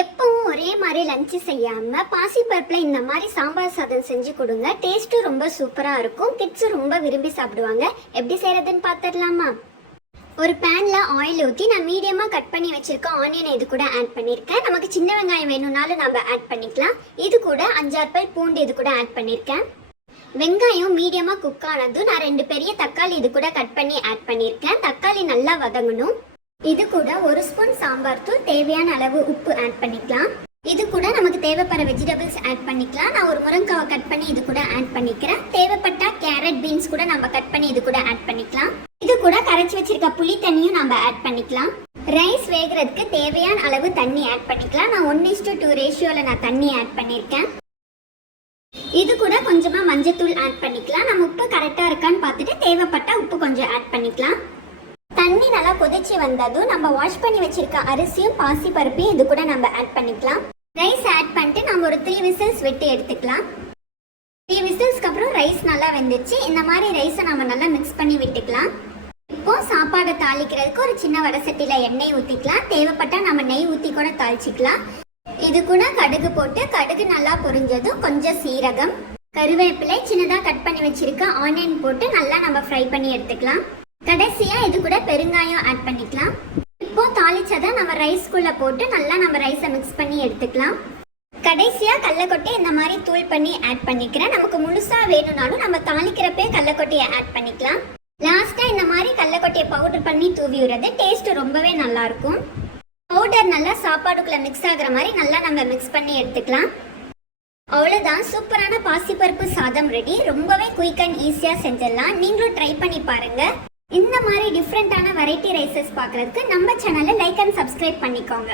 எப்பவும் ஒரே மாதிரி லஞ்சு செய்யாம பாசிப்பருப்புல இந்த மாதிரி சாம்பார் சாதம் செஞ்சு கொடுங்க. டேஸ்ட்டும் ரொம்ப சூப்பரா இருக்கும். கிட்ஸும் ரொம்ப விரும்பி சாப்பிடுவாங்க. எப்படி செய்யறதுன்னு பார்த்துடலாமா? ஒரு பேன்ல ஆயில் ஊற்றி நான் மீடியமாக கட் பண்ணி வச்சிருக்க ஆனியனை இது கூட ஆட் பண்ணியிருக்கேன். நமக்கு சின்ன வெங்காயம் வேணும்னாலும் நம்ம ஆட் பண்ணிக்கலாம். இது கூட 5-6 பல் பூண்டு இது கூட ஆட் பண்ணியிருக்கேன். வெங்காயம் மீடியமாக குக் ஆனதும் நான் 2 பெரிய தக்காளி இது கூட கட் பண்ணி ஆட் பண்ணியிருக்கேன். தக்காளி நல்லா வதங்கணும். இது கூட 1 ஸ்பூன் சாம்பார் தூள், தேவையான அளவு உப்பு ஆட் பண்ணிக்கலாம். இது கூட நமக்கு தேவைப்படுற வெஜிடபிள்ஸ் ஆட் பண்ணிக்கலாம். நான் ஒரு முருங்கைக்காவை கட் பண்ணி இது கூட ஆட் பண்ணிக்கிறேன். தேவைப்பட்ட கேரட் பீன்ஸ் கூட நம்ம கட் பண்ணி இது கூட ஆட் பண்ணிக்கலாம். இது கூட கரைச்சி வச்சிருக்க புளி தண்ணியும் நம்ம ஆட் பண்ணிக்கலாம். ரைஸ் வேகிறதுக்கு தேவையான அளவு தண்ணி ஆட் பண்ணிக்கலாம். நான் 1:2 ரேஷியோல நான் தண்ணி ஆட் பண்ணியிருக்கேன். இது கூட கொஞ்சமா மஞ்சத்தூள் ஆட் பண்ணிக்கலாம். நம்ம உப்பு கரெக்டா இருக்கான்னு பார்த்துட்டு தேவைப்பட்ட உப்பு கொஞ்சம் ஆட் பண்ணிக்கலாம். தண்ணி நல்லா கொதிச்சு வந்ததும் நம்ம வாஷ் பண்ணி வச்சிருக்க அரிசியும் பாசி பருப்பையும் இது கூட நம்ம ஆட் பண்ணிக்கலாம். ரைஸ் ஆட் பண்ணிட்டு நம்ம ஒரு 3 விசில்ஸ் விட்டு எடுத்துக்கலாம். 3 விசில்ஸ்க்கு அப்புறம் ரைஸ் நல்லா வெந்துச்சு. இந்த மாதிரி ரைஸை நம்ம நல்லா மிக்ஸ் பண்ணி விட்டுக்கலாம். இப்போ சாப்பாடை தாளிக்கிறதுக்கு ஒரு சின்ன வடசட்டியில் எண்ணெய் ஊற்றிக்கலாம். தேவைப்பட்டா நம்ம நெய் ஊற்றி கூட தாளிச்சிக்கலாம். இது கூட கடுகு போட்டு கடுகு நல்லா பொரிஞ்சதும் கொஞ்சம் சீரகம், கருவேப்பிலை, சின்னதாக கட் பண்ணி வச்சிருக்க ஆனியன் போட்டு நல்லா நம்ம ஃப்ரை பண்ணி எடுத்துக்கலாம். கடைசியா இது கூட பெருங்காயம் ஆட் பண்ணிக்கலாம். இப்போ தாளிச்சதை நம்ம ரைஸ்குள்ள போட்டு நல்லா நம்ம ரைஸை மிக்ஸ் பண்ணி எடுத்துக்கலாம். கடைசியா கடலைக்கொட்டை இந்த மாதிரி தூள் பண்ணி ஆட் பண்ணிக்கிறேன். நமக்கு முழுசா வேணும்னாலும் நம்ம தாளிக்கிறப்பே கடலைக்கொட்டையை ஆட் பண்ணிக்கலாம். லாஸ்டா இந்த மாதிரி கடலைக்கொட்டையை பவுடர் பண்ணி தூவி விடுறது டேஸ்ட் ரொம்பவே நல்லா இருக்கும். பவுடர் நல்லா சாப்பாடுக்குள்ள மிக்ஸ் ஆகுற மாதிரி நல்லா நம்ம மிக்ஸ் பண்ணி எடுத்துக்கலாம். அவ்வளோதான், சூப்பரான பாசிப்பருப்பு சாதம் ரெடி. ரொம்பவே குயிக் அண்ட் ஈஸியாக செஞ்சிடலாம். நீங்களும் ட்ரை பண்ணி பாருங்க. இந்த மாதிரி டிஃப்ரெண்டான வெரைட்டி ரைசஸ் பார்க்குறதுக்கு நம்ம சேனலை லைக் அண்ட் சப்ஸ்கிரைப் பண்ணிக்கோங்க.